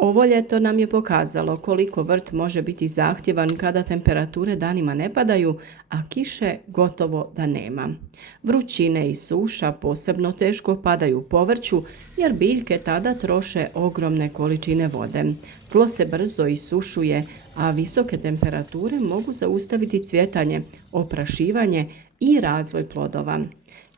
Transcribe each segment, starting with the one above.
Ovo ljeto nam je pokazalo koliko vrt može biti zahtjevan kada temperature danima ne padaju, a kiše gotovo da nema. Vrućine i suša posebno teško padaju povrću jer biljke tada troše ogromne količine vode. Tlo se brzo isušuje, a visoke temperature mogu zaustaviti cvjetanje, oprašivanje i razvoj plodova.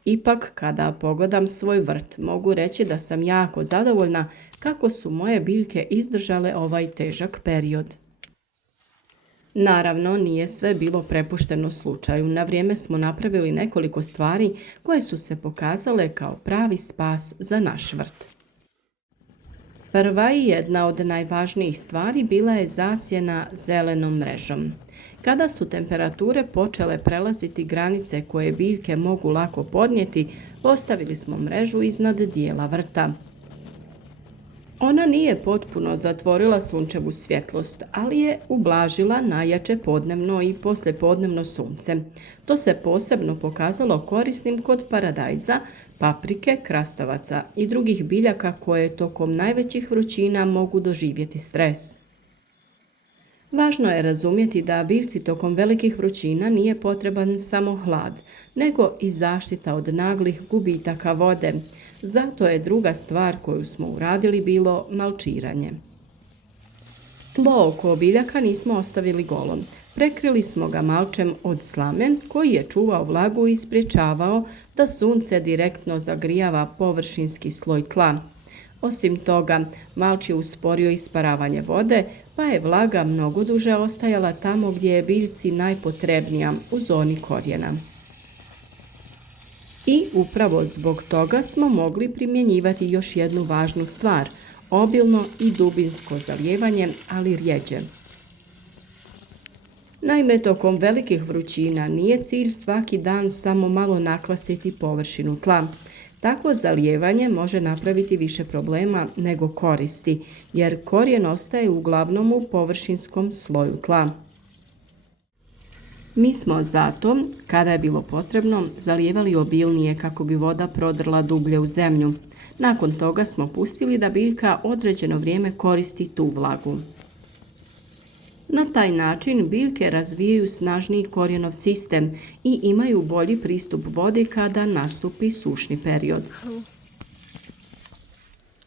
Ipak, kada pogledam svoj vrt, mogu reći da sam jako zadovoljna kako su moje biljke izdržale ovaj težak period. Naravno, nije sve bilo prepušteno slučaju. Na vrijeme smo napravili nekoliko stvari koje su se pokazale kao pravi spas za naš vrt. Prva i jedna od najvažnijih stvari bila je zasjena zelenom mrežom. Kada su temperature počele prelaziti granice koje biljke mogu lako podnijeti, postavili smo mrežu iznad dijela vrta. Ona nije potpuno zatvorila sunčevu svjetlost, ali je ublažila najjače podnevno i poslijepodnevno sunce. To se posebno pokazalo korisnim kod paradajza, paprike, krastavaca i drugih biljaka koje tokom najvećih vrućina mogu doživjeti stres. Važno je razumjeti da biljci tokom velikih vrućina nije potreban samo hlad, nego i zaštita od naglih gubitaka vode. Zato je druga stvar koju smo uradili bilo malčiranje. Tlo oko biljaka nismo ostavili golo. Prekrili smo ga malčem od slame koji je čuvao vlagu i spriječavao da sunce direktno zagrijava površinski sloj tla. Osim toga, malč je usporio isparavanje vode, pa je vlaga mnogo duže ostajala tamo gdje je biljci najpotrebnija, u zoni korijena. I upravo zbog toga smo mogli primjenjivati još jednu važnu stvar, obilno i dubinsko zalijevanje, ali rjeđe. Naime, tokom velikih vrućina nije cilj svaki dan samo malo naklasiti površinu tla. Takvo zalijevanje može napraviti više problema nego koristi, jer korijen ostaje uglavnom u površinskom sloju tla. Mi smo zato, kada je bilo potrebno, zalijevali obilnije kako bi voda prodrla dublje u zemlju. Nakon toga smo pustili da biljka određeno vrijeme koristi tu vlagu. Na taj način biljke razvijaju snažniji korijenov sistem i imaju bolji pristup vodi kada nastupi sušni period.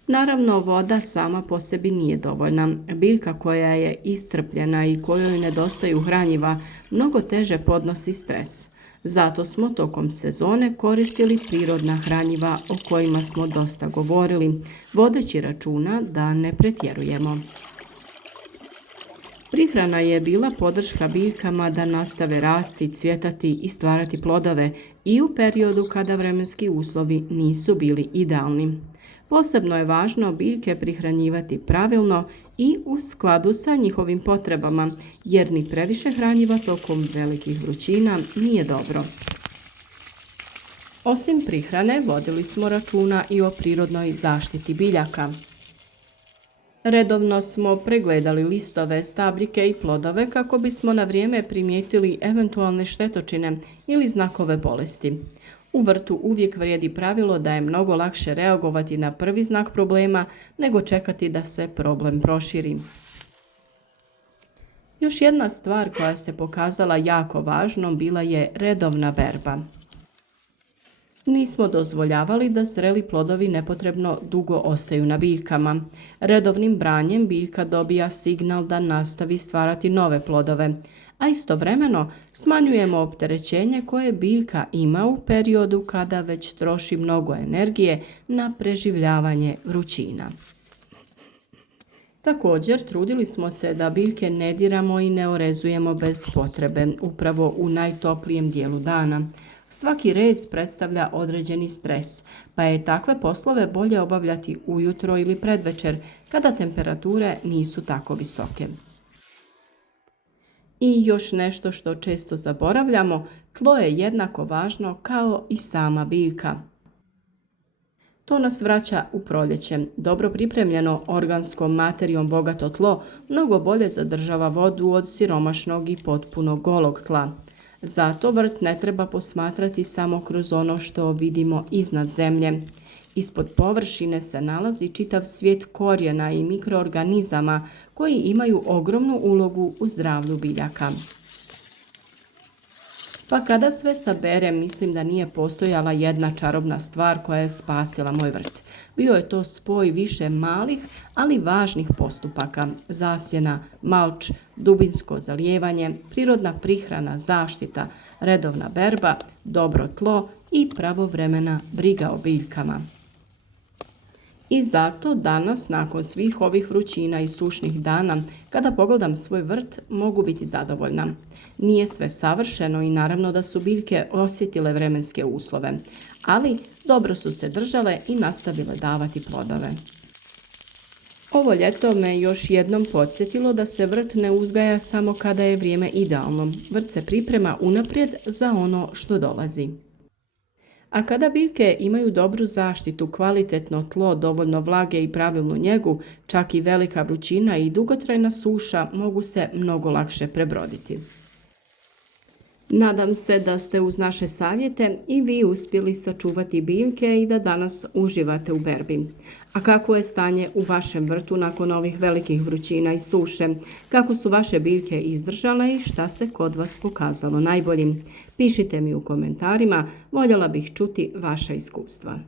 Naravno, voda sama po sebi nije dovoljna. Biljka koja je iscrpljena i kojoj nedostaju hranjiva mnogo teže podnosi stres. Zato smo tokom sezone koristili prirodna hranjiva o kojima smo dosta govorili, vodeći računa da ne pretjerujemo. Prihrana je bila podrška biljkama da nastave rasti, cvjetati i stvarati plodove i u periodu kada vremenski uslovi nisu bili idealni. Posebno je važno biljke prihranjivati pravilno i u skladu sa njihovim potrebama, jer ni previše hranjiva tokom velikih vrućina nije dobro. Osim prihrane, vodili smo računa i o prirodnoj zaštiti biljaka. Redovno smo pregledali listove, stabljike i plodove kako bismo na vrijeme primijetili eventualne štetočine ili znakove bolesti. U vrtu uvijek vrijedi pravilo da je mnogo lakše reagovati na prvi znak problema nego čekati da se problem proširi. Još jedna stvar koja se pokazala jako važnom bila je redovna berba. Nismo dozvoljavali da zreli plodovi nepotrebno dugo ostaju na biljkama. Redovnim branjem biljka dobija signal da nastavi stvarati nove plodove, a istovremeno smanjujemo opterećenje koje biljka ima u periodu kada već troši mnogo energije na preživljavanje vrućina. Također, trudili smo se da biljke ne diramo i ne orezujemo bez potrebe, upravo u najtoplijem dijelu dana. Svaki rez predstavlja određeni stres, pa je takve poslove bolje obavljati ujutro ili predvečer, kada temperature nisu tako visoke. I još nešto što često zaboravljamo, tlo je jednako važno kao i sama biljka. To nas vraća u proljeće. Dobro pripremljeno organskom materijom bogato tlo mnogo bolje zadržava vodu od siromašnog i potpuno golog tla. Zato vrt ne treba posmatrati samo kroz ono što vidimo iznad zemlje. Ispod površine se nalazi čitav svijet korijena i mikroorganizama koji imaju ogromnu ulogu u zdravlju biljaka. Pa kada sve saberem, mislim da nije postojala jedna čarobna stvar koja je spasila moj vrt. Bio je to spoj više malih, ali važnih postupaka: zasjena, malč, dubinsko zalijevanje, prirodna prihrana, zaštita, redovna berba, dobro tlo i pravovremena briga o biljkama. I zato danas, nakon svih ovih vrućina i sušnih dana, kada pogledam svoj vrt, mogu biti zadovoljna. Nije sve savršeno i naravno da su biljke osjetile vremenske uslove, ali dobro su se držale i nastavile davati plodove. Ovo ljeto me još jednom podsjetilo da se vrt ne uzgaja samo kada je vrijeme idealno. Vrt se priprema unaprijed za ono što dolazi. A kada biljke imaju dobru zaštitu, kvalitetno tlo, dovoljno vlage i pravilnu njegu, čak i velika vrućina i dugotrajna suša mogu se mnogo lakše prebroditi. Nadam se da ste uz naše savjete i vi uspjeli sačuvati biljke i da danas uživate u berbi. A kako je stanje u vašem vrtu nakon ovih velikih vrućina i suše? Kako su vaše biljke izdržale i šta se kod vas pokazalo najboljim? Pišite mi u komentarima, voljela bih čuti vaša iskustva.